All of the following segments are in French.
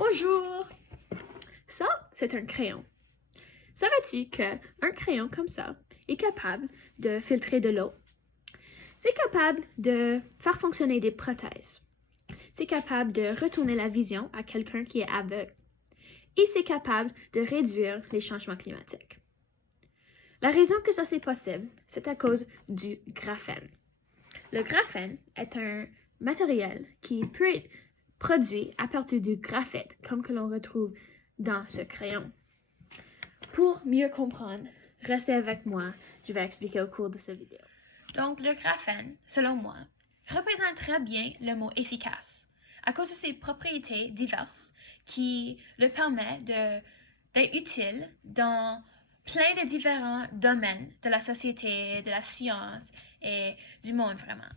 Bonjour! Ça, c'est un crayon. Savais-tu qu'un crayon comme ça est capable de filtrer de l'eau? C'est capable de faire fonctionner des prothèses. C'est capable de retourner la vision à quelqu'un qui est aveugle. Et c'est capable de réduire les changements climatiques. La raison que ça c'est possible, c'est à cause du graphène. Le graphène est un matériel qui peut être produit à partir du graphite, comme que l'on retrouve dans ce crayon. Pour mieux comprendre, restez avec moi, je vais expliquer au cours de cette vidéo. Donc, le graphène, selon moi, représente très bien le mot efficace, à cause de ses propriétés diverses qui le permettent d'être utile dans plein de différents domaines de la société, de la science et du monde vraiment.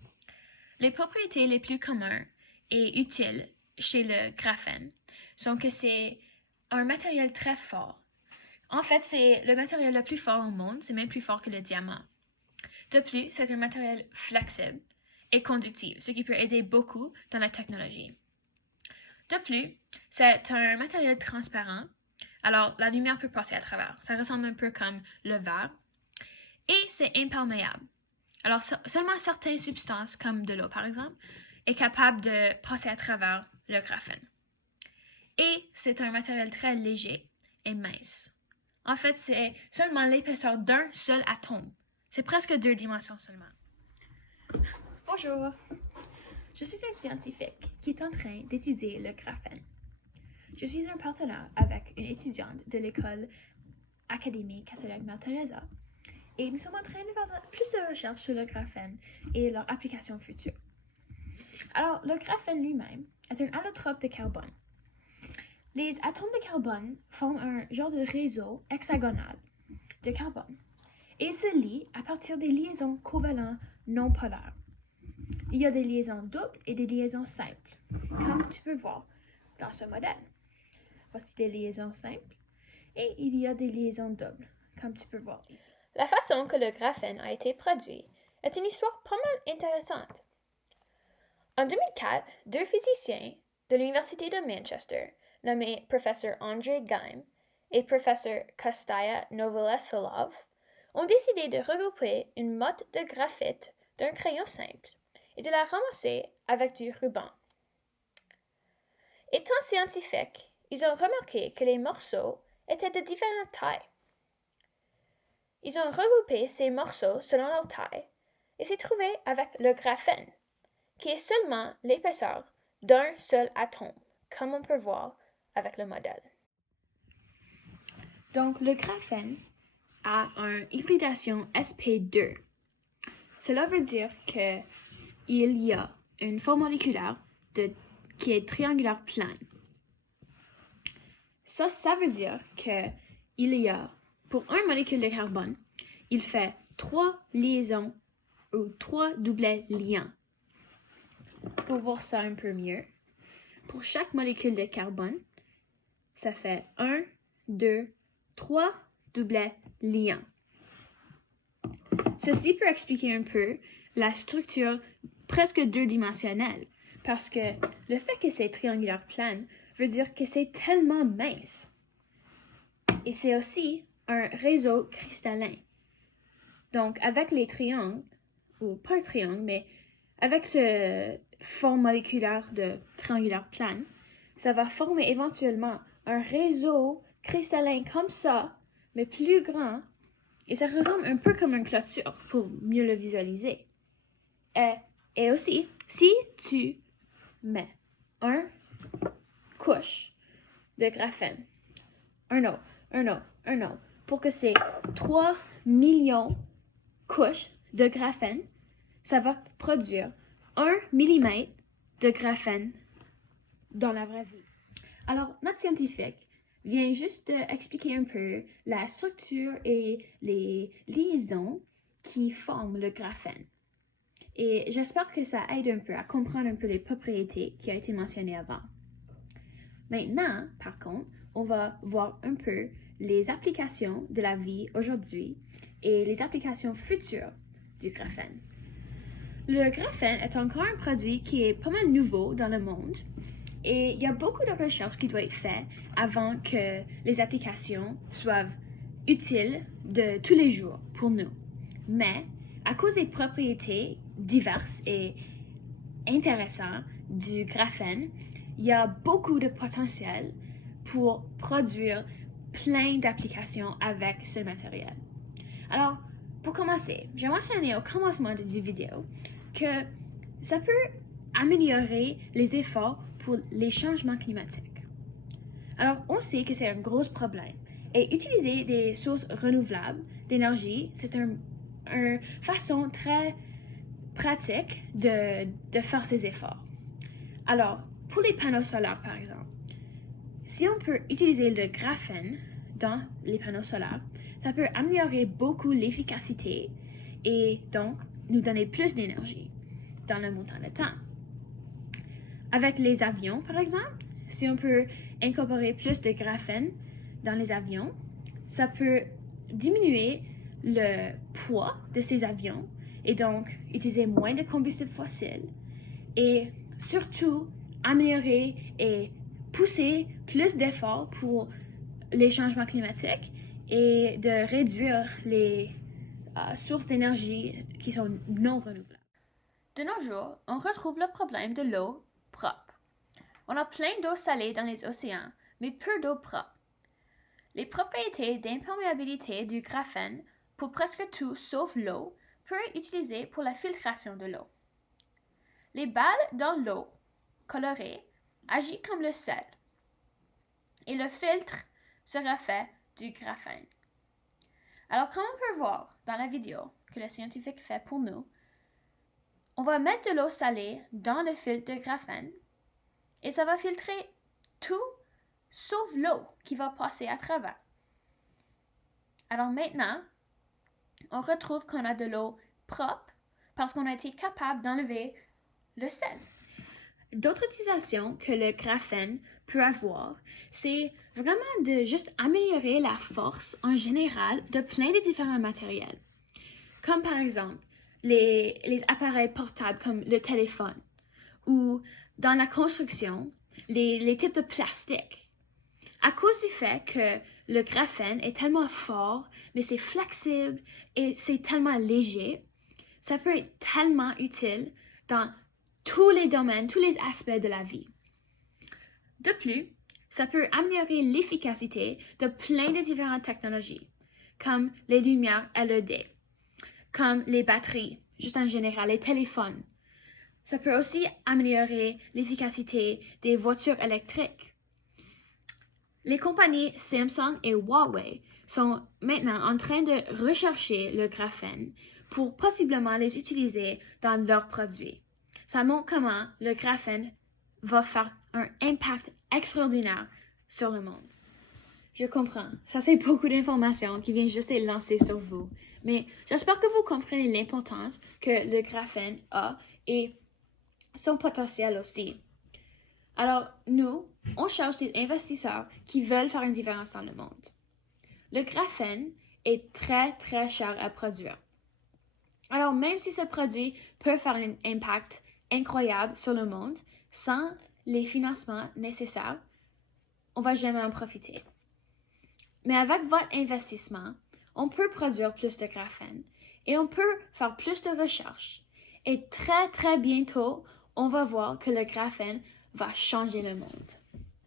Les propriétés les plus communes et utiles chez le graphène sont que c'est un matériel très fort. En fait, c'est le matériel le plus fort au monde, c'est même plus fort que le diamant. De plus, c'est un matériel flexible et conductif, ce qui peut aider beaucoup dans la technologie. De plus, c'est un matériel transparent, alors la lumière peut passer à travers. Ça ressemble un peu comme le verre. Et c'est imperméable. Alors, seulement certaines substances, comme de l'eau par exemple, est capable de passer à travers le graphène. Et c'est un matériel très léger et mince. En fait, c'est seulement l'épaisseur d'un seul atome. C'est presque 2 dimensions seulement. Bonjour! Je suis un scientifique qui est en train d'étudier le graphène. Je suis un partenaire avec une étudiante de l'école académique catholique Mère Teresa et nous sommes en train de faire plus de recherches sur le graphène et leur application future. Alors, le graphène lui-même est un allotrope de carbone. Les atomes de carbone forment un genre de réseau hexagonal de carbone et se lient à partir des liaisons covalentes non polaires. Il y a des liaisons doubles et des liaisons simples, comme tu peux voir dans ce modèle. Voici des liaisons simples et il y a des liaisons doubles, comme tu peux voir ici. La façon que le graphène a été produit est une histoire pas mal intéressante. En 2004, 2 physiciens de l'Université de Manchester, nommés professeur Andrei Geim et professeur Kostya Novoselov, ont décidé de regrouper une motte de graphite d'un crayon simple et de la ramasser avec du ruban. Étant scientifiques, ils ont remarqué que les morceaux étaient de différentes tailles. Ils ont regroupé ces morceaux selon leur taille et s'est trouvé avec le graphène, qui est seulement l'épaisseur d'un seul atome, comme on peut voir avec le modèle. Donc, le graphène a une hybridation sp2. Cela veut dire qu'il y a une forme moléculaire qui est triangulaire plane. Ça veut dire qu'il y a, pour une molécule de carbone, il fait 3 liaisons ou 3 doublets liants. Pour voir ça un peu mieux, pour chaque molécule de carbone, ça fait 1, 2, 3 doublets liants. Ceci peut expliquer un peu la structure presque 2-dimensionnelle, parce que le fait que c'est triangulaire plane veut dire que c'est tellement mince. Et c'est aussi un réseau cristallin. Donc, avec les triangles, ou pas un triangle, mais avec ce forme moléculaire de triangulaire plane, ça va former éventuellement un réseau cristallin comme ça, mais plus grand, et ça ressemble un peu comme une clôture pour mieux le visualiser. Et aussi, si tu mets un couche de graphène, un autre, pour que c'est 3 millions couches de graphène, ça va produire 1 millimètre de graphène dans la vraie vie. Alors, notre scientifique vient juste expliquer un peu la structure et les liaisons qui forment le graphène. Et j'espère que ça aide un peu à comprendre un peu les propriétés qui ont été mentionnées avant. Maintenant, par contre, on va voir un peu les applications de la vie aujourd'hui et les applications futures du graphène. Le graphène est encore un produit qui est pas mal nouveau dans le monde Et il y a beaucoup de recherches qui doivent être faites avant que les applications soient utiles de tous les jours pour nous. Mais à cause des propriétés diverses et intéressantes du graphène, il y a beaucoup de potentiel pour produire plein d'applications avec ce matériel. Alors, pour commencer, j'ai mentionné au commencement de cette vidéo que ça peut améliorer les efforts pour les changements climatiques. Alors, on sait que c'est un gros problème et utiliser des sources renouvelables d'énergie, c'est une façon très pratique de faire ces efforts. Alors, pour les panneaux solaires, par exemple, si on peut utiliser le graphène dans les panneaux solaires, ça peut améliorer beaucoup l'efficacité et donc nous donner plus d'énergie dans le montant de temps. Avec les avions, par exemple, si on peut incorporer plus de graphène dans les avions, ça peut diminuer le poids de ces avions et donc utiliser moins de combustible fossile et surtout améliorer et pousser plus d'efforts pour les changements climatiques et de réduire les sources d'énergie qui sont non renouvelables. De nos jours, on retrouve le problème de l'eau propre. On a plein d'eau salée dans les océans, mais peu d'eau propre. Les propriétés d'imperméabilité du graphène pour presque tout sauf l'eau peuvent être utilisées pour la filtration de l'eau. Les balles dans l'eau colorée agissent comme le sel et le filtre sera fait du graphène. Alors, comme on peut voir dans la vidéo que le scientifique fait pour nous, on va mettre de l'eau salée dans le filtre de graphène et ça va filtrer tout sauf l'eau qui va passer à travers. Alors maintenant, on retrouve qu'on a de l'eau propre parce qu'on a été capable d'enlever le sel. D'autres utilisations que le graphène peut avoir, c'est vraiment de juste améliorer la force en général de plein de différents matériels. Comme par exemple les appareils portables comme le téléphone ou dans la construction, les types de plastique. À cause du fait que le graphène est tellement fort, mais c'est flexible et c'est tellement léger, ça peut être tellement utile dans tous les domaines, tous les aspects de la vie. De plus, ça peut améliorer l'efficacité de plein de différentes technologies, comme les lumières LED, comme les batteries, juste en général, les téléphones. Ça peut aussi améliorer l'efficacité des voitures électriques. Les compagnies Samsung et Huawei sont maintenant en train de rechercher le graphène pour possiblement les utiliser dans leurs produits. Ça montre comment le graphène va faire un impact extraordinaire sur le monde. Je comprends, ça c'est beaucoup d'informations qui viennent juste être lancées sur vous, mais j'espère que vous comprenez l'importance que le graphène a et son potentiel aussi. Alors, nous, on cherche des investisseurs qui veulent faire une différence dans le monde. Le graphène est très, très cher à produire. Alors, même si ce produit peut faire un impact incroyable sur le monde, sans les financements nécessaires, on ne va jamais en profiter. Mais avec votre investissement, on peut produire plus de graphène et on peut faire plus de recherches. Et très, très bientôt, on va voir que le graphène va changer le monde.